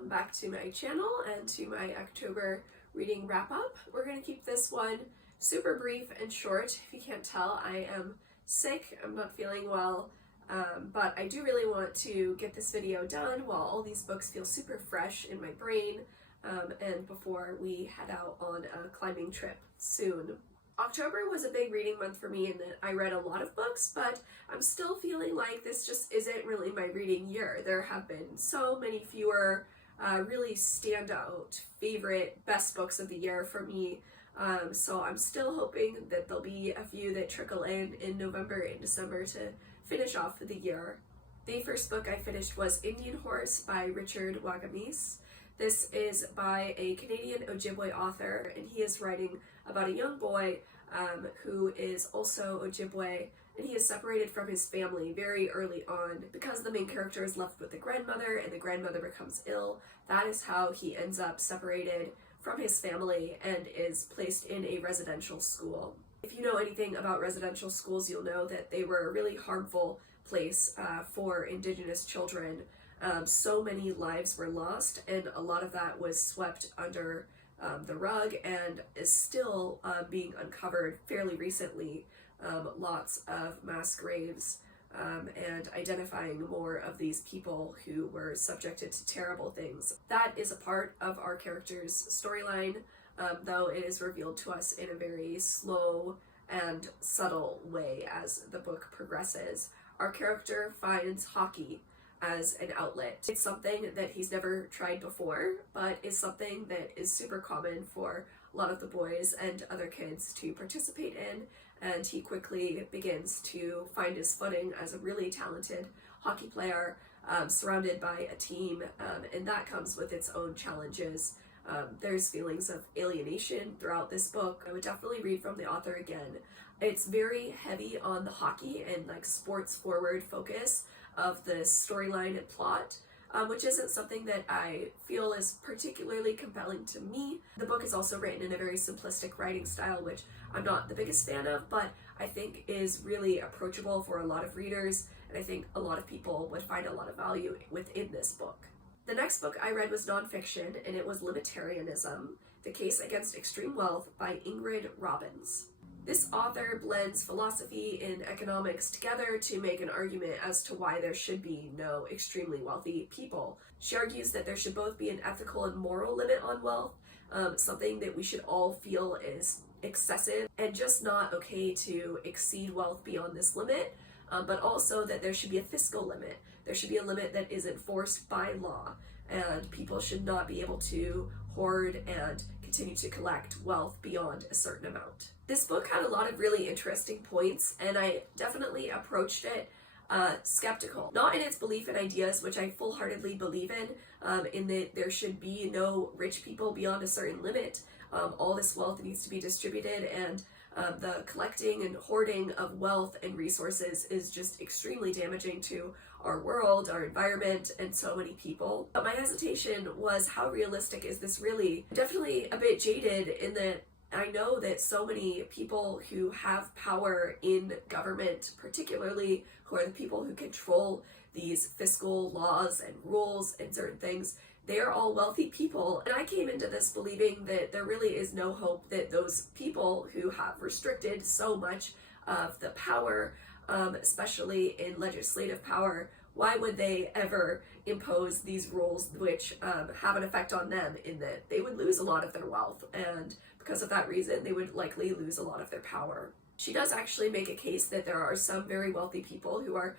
welcome back to my channel and to my October reading wrap-up. We're going to keep this one super brief and short. If you can't tell, I am sick, I'm not feeling well, but I do really want to get this video done while all these books feel super fresh in my brain, and before we head out on a climbing trip soon. October was a big reading month for me in that I read a lot of books, but I'm still feeling like this just isn't really my reading year. There have been so many fewer really standout favorite best books of the year for me, so I'm still hoping that there'll be a few that trickle in November and December to finish off the year. The first book I finished was Indian Horse by Richard Wagamese. This is by a Canadian Ojibwe author, and he is writing about a young boy who is also Ojibwe, and he is separated from his family very early on. Because the main character is left with the grandmother and the grandmother becomes ill, that is how he ends up separated from his family and is placed in a residential school. If you know anything about residential schools, you'll know that they were a really harmful place for Indigenous children. So many lives were lost, and a lot of that was swept under the rug and is still being uncovered fairly recently. Lots of mass graves and identifying more of these people who were subjected to terrible things. That is a part of our character's storyline, though it is revealed to us in a very slow and subtle way as the book progresses. Our character finds hockey as an outlet. It's something that he's never tried before, but is something that is super common for a lot of the boys and other kids to participate in, and he quickly begins to find his footing as a really talented hockey player, surrounded by a team, and that comes with its own challenges. There's feelings of alienation throughout this book. I would definitely read from the author again. It's very heavy on the hockey and like sports forward focus of the storyline and plot, which isn't something that I feel is particularly compelling to me. The book is also written in a very simplistic writing style, which I'm not the biggest fan of, but I think is really approachable for a lot of readers, and I think a lot of people would find a lot of value within this book. The next book I read was nonfiction, and it was Limitarianism, The Case Against Extreme Wealth by Ingrid Robeyns. This author blends philosophy and economics together to make an argument as to why there should be no extremely wealthy people. She argues that there should both be an ethical and moral limit on wealth, something that we should all feel is excessive and just not okay to exceed wealth beyond this limit, but also that there should be a fiscal limit. There should be a limit that isn't forced by law, and people should not be able to hoard and continue to collect wealth beyond a certain amount. This book had a lot of really interesting points, and I definitely approached it skeptical. Not in its belief in ideas, which I full-heartedly believe in that there should be no rich people beyond a certain limit. All this wealth needs to be distributed, and the collecting and hoarding of wealth and resources is just extremely damaging to our world, our environment, and so many people. But my hesitation was, how realistic is this really? Definitely a bit jaded in that I know that so many people who have power in government, particularly who are the people who control these fiscal laws and rules and certain things, they are all wealthy people. And I came into this believing that there really is no hope that those people who have restricted so much of the power, especially in legislative power, why would they ever impose these rules which have an effect on them, in that they would lose a lot of their wealth, and because of that reason they would likely lose a lot of their power. She does actually make a case that there are some very wealthy people who are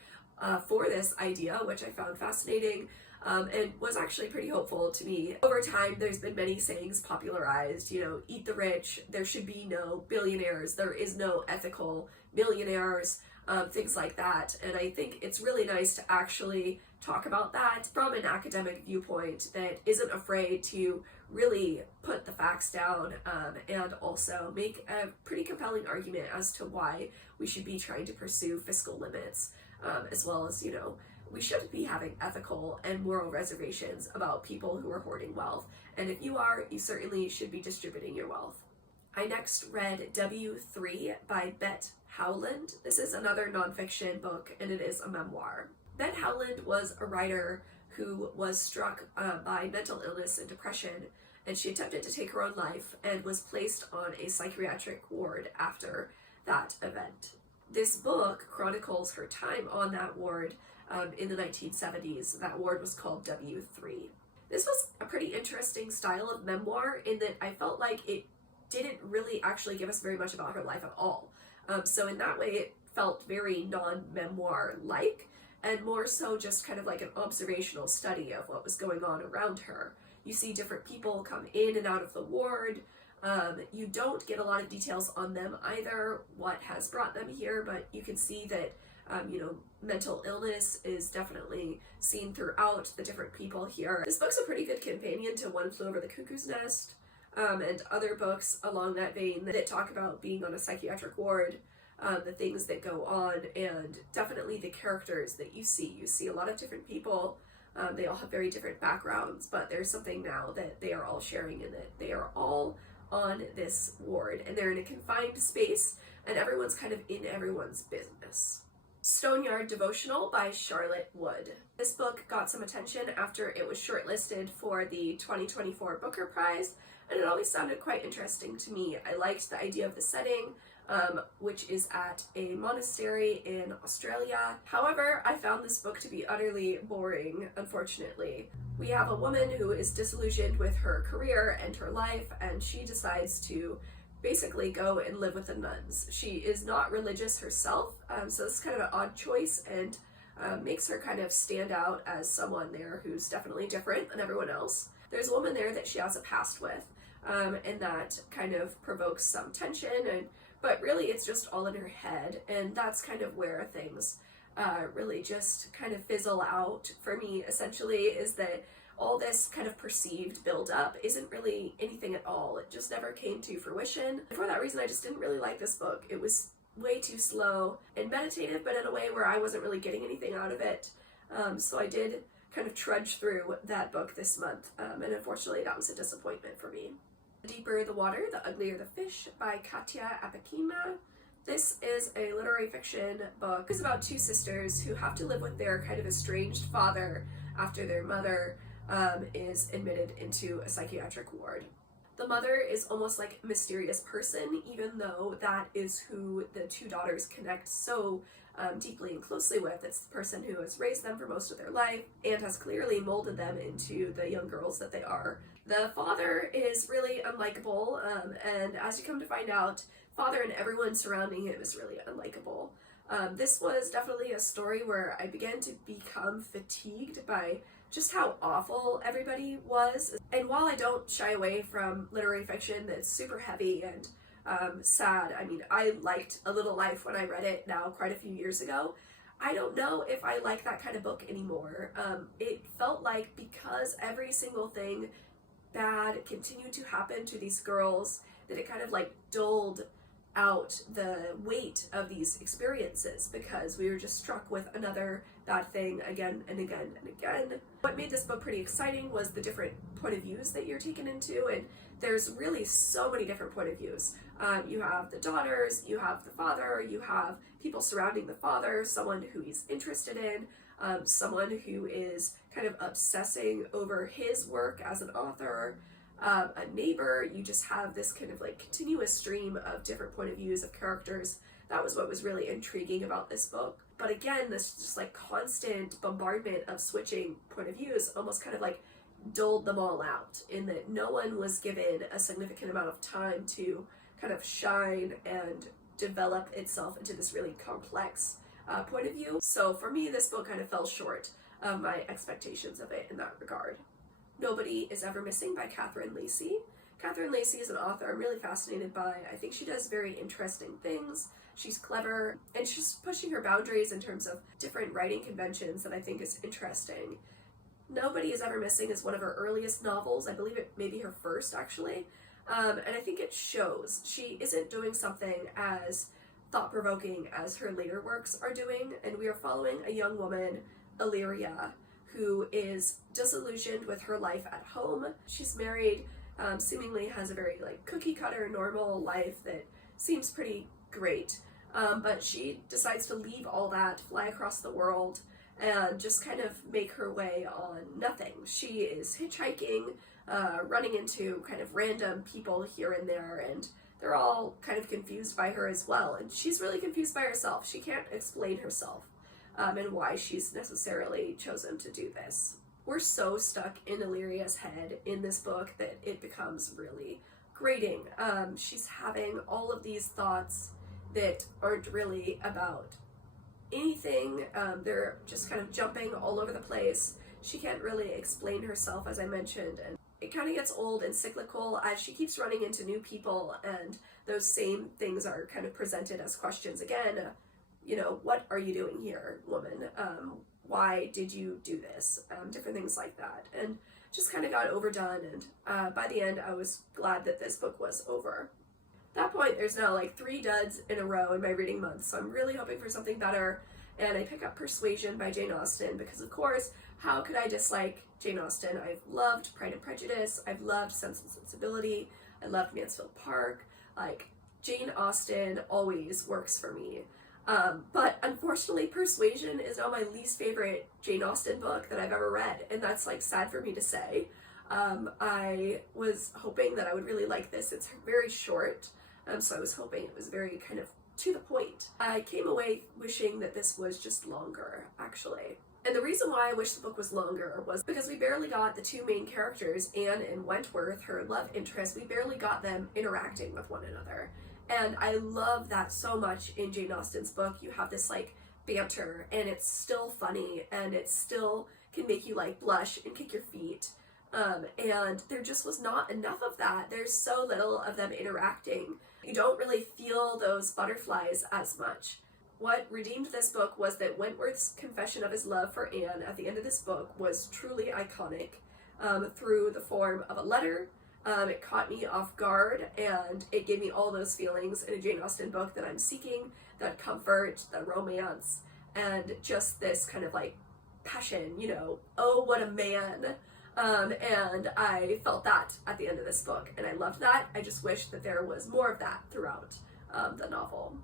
for this idea, which I found fascinating, and was actually pretty hopeful to me. Over time, there's been many sayings popularized, eat the rich, there should be no billionaires, there is no ethical millionaires, things like that. And I think it's really nice to actually talk about that from an academic viewpoint that isn't afraid to really put the facts down, and also make a pretty compelling argument as to why we should be trying to pursue fiscal limits, as well as, we should be having ethical and moral reservations about people who are hoarding wealth. And if you are, you certainly should be distributing your wealth. I next read W3 by Bette Howland. This is another nonfiction book, and it is a memoir. Bette Howland was a writer who was struck by mental illness and depression, and she attempted to take her own life and was placed on a psychiatric ward after that event. This book chronicles her time on that ward in the 1970s. That ward was called W3. This was a pretty interesting style of memoir in that I felt like it didn't really actually give us very much about her life at all. So in that way, it felt very non-memoir-like, and more so just kind of like an observational study of what was going on around her. You see different people come in and out of the ward. You don't get a lot of details on them either, what has brought them here, but you can see that mental illness is definitely seen throughout the different people here. This book's a pretty good companion to One Flew Over the Cuckoo's Nest, and other books along that vein that talk about being on a psychiatric ward, the things that go on, and definitely the characters that you see. You see a lot of different people. They all have very different backgrounds, but there's something now that they are all sharing in that they are all on this ward, and they're in a confined space, and everyone's kind of in everyone's business. Stoneyard Devotional by Charlotte Wood. This book got some attention after it was shortlisted for the 2024 Booker Prize, and it always sounded quite interesting to me. I liked the idea of the setting, which is at a monastery in Australia. However, I found this book to be utterly boring, unfortunately. We have a woman who is disillusioned with her career and her life, and she decides to basically go and live with the nuns. She is not religious herself, so it's kind of an odd choice, and makes her kind of stand out as someone there who's definitely different than everyone else. There's a woman there that she has a past with, and that kind of provokes some tension, but really it's just all in her head, and that's kind of where things really just kind of fizzle out for me, essentially, is that all this kind of perceived build-up isn't really anything at all. It just never came to fruition. And for that reason, I just didn't really like this book. It was way too slow and meditative, but in a way where I wasn't really getting anything out of it. So I did kind of trudge through that book this month, and unfortunately that was a disappointment for me. The Deeper the Water, the Uglier the Fish by Katya, Apekina. This is a literary fiction book. It's about two sisters who have to live with their kind of estranged father after their mother is admitted into a psychiatric ward. The mother is almost like a mysterious person, even though that is who the two daughters connect so deeply and closely with. It's the person who has raised them for most of their life and has clearly molded them into the young girls that they are. The father is really unlikable, and as you come to find out, father and everyone surrounding him is really unlikable. This was definitely a story where I began to become fatigued by just how awful everybody was. And while I don't shy away from literary fiction that's super heavy and sad, I mean, I liked A Little Life when I read it now quite a few years ago. I don't know if I like that kind of book anymore. It felt like because every single thing bad continued to happen to these girls, that it kind of like dulled out the weight of these experiences, because we were just struck with another bad thing again and again and again. What made this book pretty exciting was the different point of views that you're taken into, and there's really so many different point of views. You have the daughters, you have the father, you have people surrounding the father, someone who he's interested in, someone who is kind of obsessing over his work as an author, a neighbor. You just have this kind of like continuous stream of different point of views of characters. That was what was really intriguing about this book. But again, this just like constant bombardment of switching point of views almost kind of like dulled them all out, in that no one was given a significant amount of time to kind of shine and develop itself into this really complex point of view. So for me, this book kind of fell short of my expectations of it in that regard. Nobody is Ever Missing by Catherine Lacey. Catherine Lacey is an author I'm really fascinated by. I think she does very interesting things. She's clever, and she's pushing her boundaries in terms of different writing conventions that I think is interesting. Nobody is Ever Missing is one of her earliest novels. I believe it may be her first, actually. And I think it shows. She isn't doing something as thought-provoking as her later works are doing, and we are following a young woman, Illyria, who is disillusioned with her life at home. She's married, seemingly has a very like cookie-cutter normal life that seems pretty great, but she decides to leave all that, fly across the world, and just kind of make her way on nothing. She is hitchhiking, running into kind of random people here and there, and they're all kind of confused by her as well, and she's really confused by herself. She can't explain herself and why she's necessarily chosen to do this. We're so stuck in Illyria's head in this book that it becomes really grating. She's having all of these thoughts that aren't really about anything. They're just kind of jumping all over the place. She can't really explain herself, as I mentioned, and it kind of gets old and cyclical as she keeps running into new people, and those same things are kind of presented as questions again. You know, what are you doing here, woman? Why did you do this? Different things like that, and just kind of got overdone, and by the end I was glad that this book was over. At that point, there's now like 3 duds in a row in my reading month, so I'm really hoping for something better, and I pick up Persuasion by Jane Austen because, of course, how could I dislike Jane Austen? I've loved Pride and Prejudice, I've loved Sense and Sensibility, I loved Mansfield Park. Like, Jane Austen always works for me. But unfortunately, Persuasion is now my least favorite Jane Austen book that I've ever read, and that's like sad for me to say. I was hoping that I would really like this. It's very short, so I was hoping it was very kind of to the point. I came away wishing that this was just longer, actually. And the reason why I wish the book was longer was because we barely got the 2 main characters, Anne and Wentworth, her love interest, we barely got them interacting with one another. And I love that so much in Jane Austen's book. You have this like banter, and it's still funny, and it still can make you like blush and kick your feet. And there just was not enough of that. There's so little of them interacting. You don't really feel those butterflies as much. What redeemed this book was that Wentworth's confession of his love for Anne at the end of this book was truly iconic through the form of a letter. It caught me off guard, and it gave me all those feelings in a Jane Austen book that I'm seeking, that comfort, the romance, and just this kind of like passion, you know, oh, what a man. And I felt that at the end of this book, and I loved that. I just wish that there was more of that throughout the novel.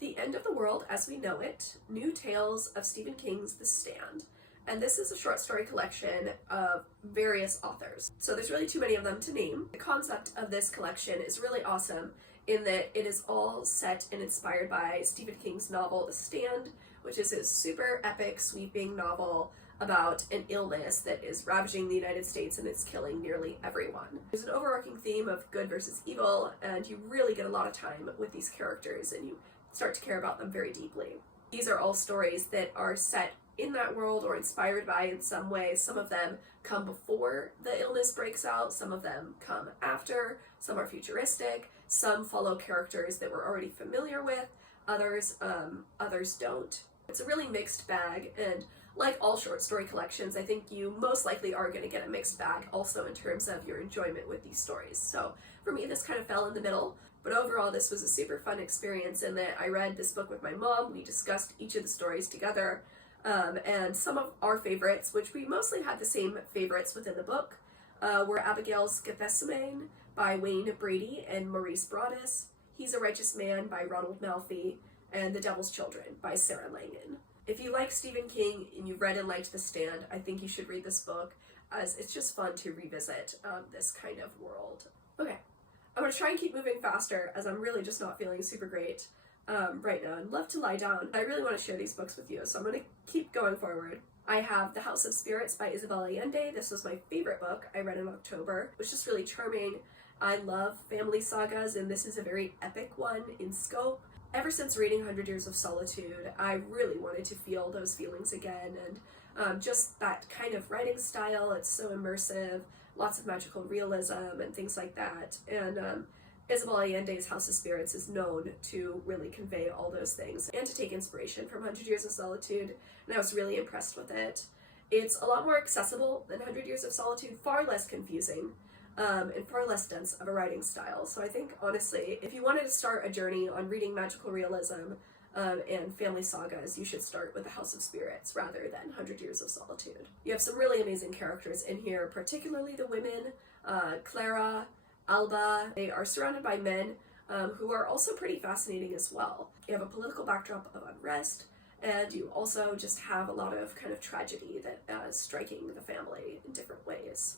The End of the World as We Know It, New Tales of Stephen King's The Stand. And this is a short story collection of various authors. So there's really too many of them to name. The concept of this collection is really awesome in that it is all set and inspired by Stephen King's novel The Stand, which is his super epic, sweeping novel about an illness that is ravaging the United States and it's killing nearly everyone. There's an overarching theme of good versus evil, and you really get a lot of time with these characters, and you start to care about them very deeply. These are all stories that are set in that world or inspired by in some way. Some of them come before the illness breaks out, some of them come after, some are futuristic, some follow characters that we're already familiar with, others don't. It's a really mixed bag, and like all short story collections, I think you most likely are going to get a mixed bag also in terms of your enjoyment with these stories. So for me, this kind of fell in the middle. But overall, this was a super fun experience in that I read this book with my mom. We discussed each of the stories together. And some of our favorites, which we mostly had the same favorites within the book, were Abigail's Gethsemane by Wayne Brady and Maurice Broaddus, He's a Righteous Man by Ronald Malfi, and The Devil's Children by Sarah Langan. If you like Stephen King and you've read and liked The Stand, I think you should read this book, as it's just fun to revisit this kind of world. Okay. I'm going to try and keep moving faster, as I'm really just not feeling super great right now. I'd love to lie down. I really want to share these books with you, so I'm going to keep going forward. I have The House of Spirits by Isabel Allende. This was my favorite book I read in October. It was just really charming. I love family sagas, and this is a very epic one in scope. Ever since reading 100 Years of Solitude, I really wanted to feel those feelings again, and just that kind of writing style. It's so immersive. Lots of magical realism and things like that. And Isabel Allende's House of Spirits is known to really convey all those things and to take inspiration from 100 Years of Solitude, and I was really impressed with it. It's a lot more accessible than 100 Years of Solitude, far less confusing, and far less dense of a writing style. So I think, honestly, if you wanted to start a journey on reading magical realism and family sagas, you should start with The House of Spirits rather than 100 Years of Solitude. You have some really amazing characters in here, particularly the women, Clara, Alba. They are surrounded by men who are also pretty fascinating as well. You have a political backdrop of unrest, and you also just have a lot of kind of tragedy that is striking the family in different ways.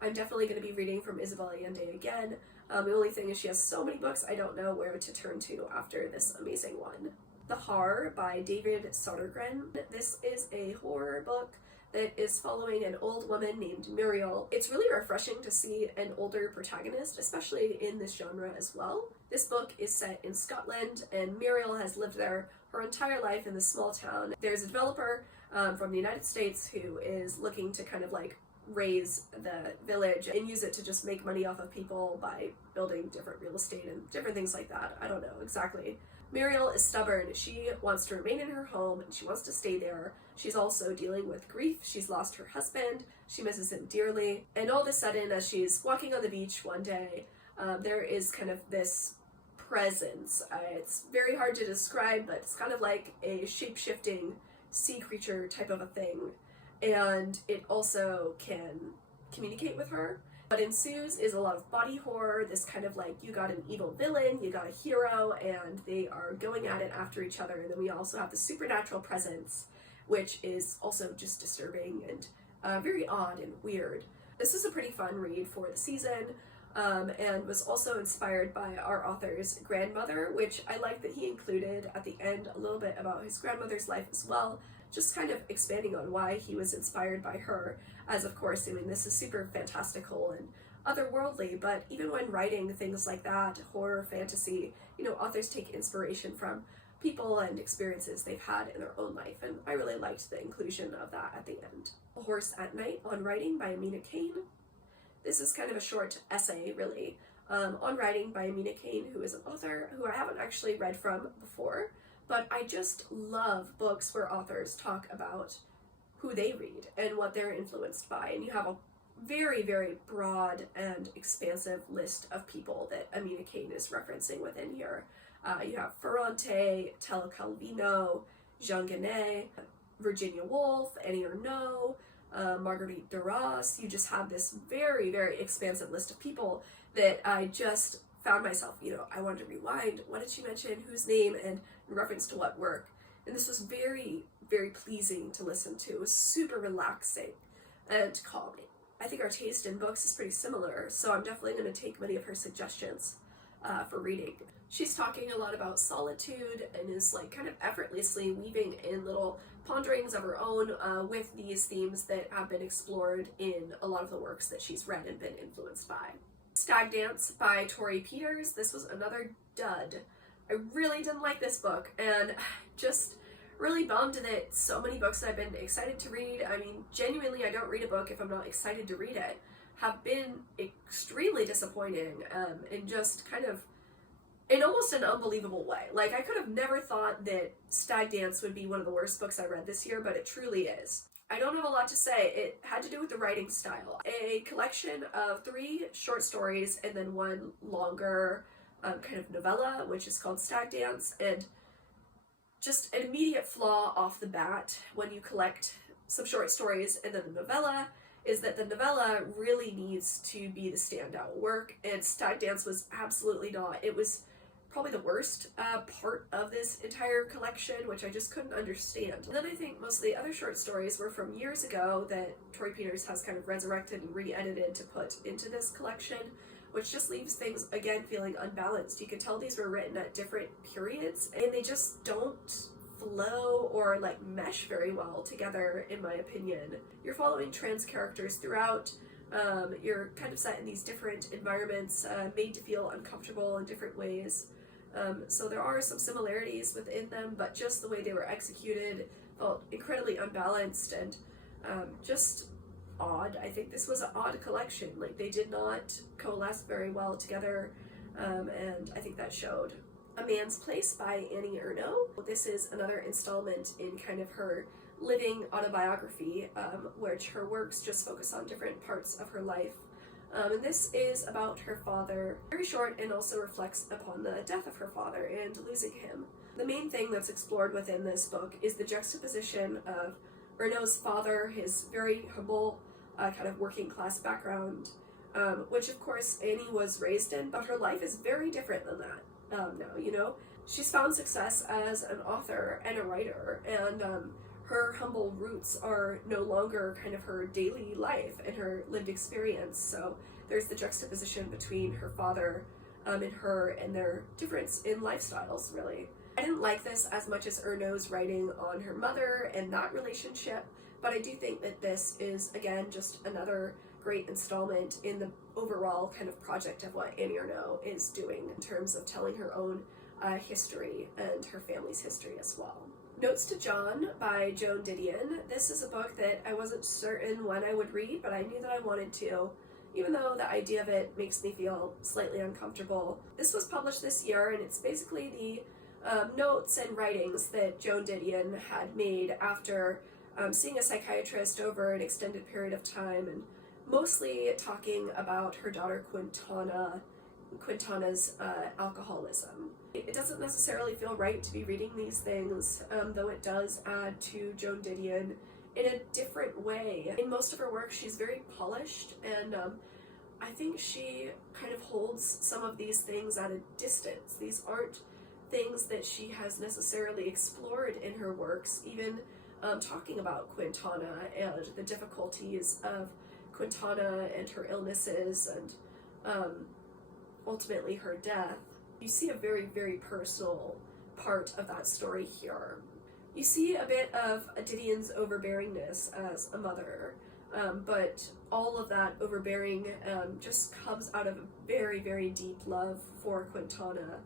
I'm definitely going to be reading from Isabel Allende again. The only thing is she has so many books, I don't know where to turn to after this amazing one. The Haar by David Sodergren. This is a horror book that is following an old woman named Muriel. It's really refreshing to see an older protagonist, especially in this genre as well. This book is set in Scotland, and Muriel has lived there her entire life in this small town. There's a developer from the United States who is looking to kind of like raise the village and use it to just make money off of people by building different real estate and different things like that. I don't know exactly. Muriel is stubborn. She wants to remain in her home and she wants to stay there. She's also dealing with grief. She's lost her husband. She misses him dearly. And all of a sudden, as she's walking on the beach one day, there is kind of this presence. It's very hard to describe, but it's kind of like a shape-shifting sea creature type of a thing. And it also can communicate with her. What ensues is a lot of body horror, this kind of like, you got an evil villain, you got a hero, and they are going at it after each other. And then we also have the supernatural presence, which is also just disturbing and very odd and weird. This is a pretty fun read for the season, and was also inspired by our author's grandmother, which I like that he included at the end a little bit about his grandmother's life as well, just kind of expanding on why he was inspired by her, as of course, I mean, this is super fantastical and otherworldly, but even when writing things like that, horror, fantasy, you know, authors take inspiration from people and experiences they've had in their own life, and I really liked the inclusion of that at the end. A Horse at Night on Writing by Amina, Cain. This is kind of a short essay, really, on writing by Amina, Cain, who is an author who I haven't actually read from before, but I just love books where authors talk about who they read and what they're influenced by, and you have a very, very broad and expansive list of people that Amina, Cain is referencing within here. You have Ferrante, Italo Calvino, Jean Genet, Virginia Woolf, Annie Ernaux, Marguerite Duras. You just have this very, very expansive list of people that I just found myself, you know, I wanted to rewind. What did she mention? Whose name? And in reference to what work? And this was very, very pleasing to listen to. It was super relaxing and calming. I think our taste in books is pretty similar, so I'm definitely going to take many of her suggestions for reading. She's talking a lot about solitude and is like kind of effortlessly weaving in little ponderings of her own with these themes that have been explored in a lot of the works that she's read and been influenced by. Stag Dance by Torrey Peters. This was another dud. I really didn't like this book, and just really bummed that so many books that I've been excited to read, I mean, genuinely, I don't read a book if I'm not excited to read it, have been extremely disappointing, and just kind of in almost an unbelievable way. Like, I could have never thought that Stag Dance would be one of the worst books I read this year, but it truly is. I don't have a lot to say. It had to do with the writing style. A collection of 3 short stories and then 1 longer kind of novella, which is called Stag Dance, and just an immediate flaw off the bat when you collect some short stories and then the novella is that the novella really needs to be the standout work, and Stag Dance was absolutely not. It was probably the worst part of this entire collection, which I just couldn't understand. And then I think most of the other short stories were from years ago that Torrey Peters has kind of resurrected and re-edited to put into this collection, which just leaves things, again, feeling unbalanced. You can tell these were written at different periods, and they just don't flow or like mesh very well together, in my opinion. You're following trans characters throughout. You're kind of set in these different environments, made to feel uncomfortable in different ways. So there are some similarities within them, but just the way they were executed felt incredibly unbalanced and just odd. I think this was an odd collection. Like, they did not coalesce very well together, and I think that showed. A Man's Place by Annie Ernaux. This is another installment in kind of her living autobiography, which her works just focus on different parts of her life. And this is about her father, very short, and also reflects upon the death of her father and losing him. The main thing that's explored within this book is the juxtaposition of Ernaux's father, his very humble kind of working class background, which of course Annie was raised in, but her life is very different than that. Now, you know, She's found success as an author and a writer, and her humble roots are no longer kind of her daily life and her lived experience. So there's the juxtaposition between her father and her and their difference in lifestyles, really. I didn't like this as much as Ernaux's writing on her mother and that relationship, but I do think that this is, again, just another great installment in the overall kind of project of what Annie Ernaux is doing in terms of telling her own history and her family's history as well. Notes to John by Joan Didion. This is a book that I wasn't certain when I would read, but I knew that I wanted to, even though the idea of it makes me feel slightly uncomfortable. This was published this year, and it's basically the notes and writings that Joan Didion had made after seeing a psychiatrist over an extended period of time, and mostly talking about her daughter Quintana's alcoholism. It doesn't necessarily feel right to be reading these things, though it does add to Joan Didion in a different way. In most of her work, she's very polished, and I think she kind of holds some of these things at a distance. These aren't things that she has necessarily explored in her works, even talking about Quintana and the difficulties of Quintana and her illnesses and ultimately her death. You see a very, very personal part of that story here. You see a bit of Didion's overbearingness as a mother, but all of that overbearing just comes out of a very, very deep love for Quintana.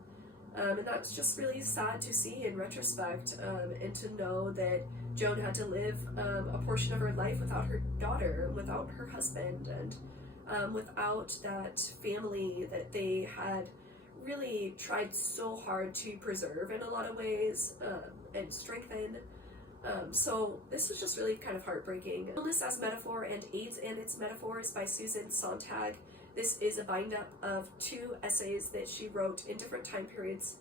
And that's just really sad to see in retrospect, and to know that Joan had to live a portion of her life without her daughter, without her husband, and without that family that they had really tried so hard to preserve in a lot of ways and strengthen. So this was just really kind of heartbreaking. Illness as Metaphor and AIDS and Its Metaphors by Susan Sontag. This is a bind-up of 2 essays that she wrote in different time periods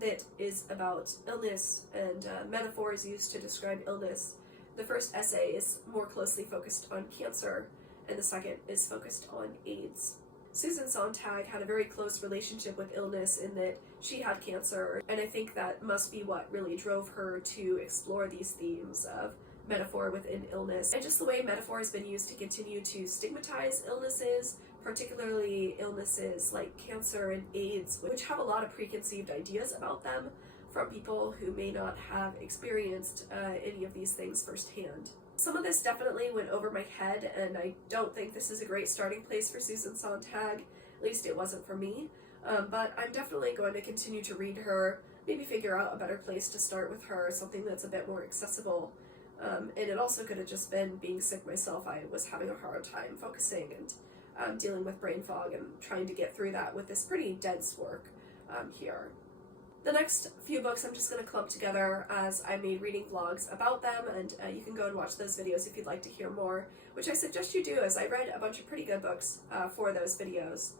that is about illness and metaphors used to describe illness. The first essay is more closely focused on cancer, and the second is focused on AIDS. Susan Sontag had a very close relationship with illness in that she had cancer, and I think that must be what really drove her to explore these themes of metaphor within illness, and just the way metaphor has been used to continue to stigmatize illnesses, particularly illnesses like cancer and AIDS, which have a lot of preconceived ideas about them from people who may not have experienced any of these things firsthand. Some of this definitely went over my head, and I don't think this is a great starting place for Susan Sontag. At least it wasn't for me. But I'm definitely going to continue to read her, maybe figure out a better place to start with her, something that's a bit more accessible. And it also could have just been being sick myself. I was having a hard time focusing and dealing with brain fog and trying to get through that with this pretty dense work here. The next few books I'm just going to clump together as I made reading vlogs about them, and you can go and watch those videos if you'd like to hear more, which I suggest you do, as I read a bunch of pretty good books for those videos.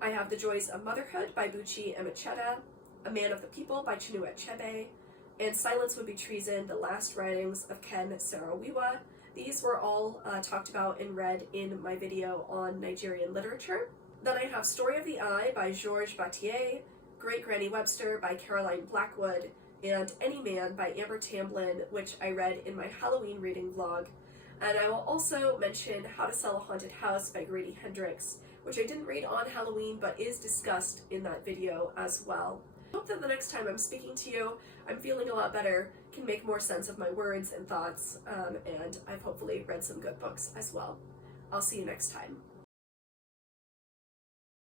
I have The Joys of Motherhood by Buchi Emecheta, A Man of the People by Chinua Achebe, and Silence Would Be Treason, The Last Writings of Ken Saro-Wiwa. These were all talked about and read in my video on Nigerian literature. Then I have Story of the Eye by Georges Bataille, Great Granny Webster by Caroline Blackwood, and Any Man by Amber Tamblyn, which I read in my Halloween reading vlog. And I will also mention How to Sell a Haunted House by Grady Hendrix, which I didn't read on Halloween but is discussed in that video as well. I hope that the next time I'm speaking to you, I'm feeling a lot better, can make more sense of my words and thoughts, and I've hopefully read some good books as well. I'll see you next time.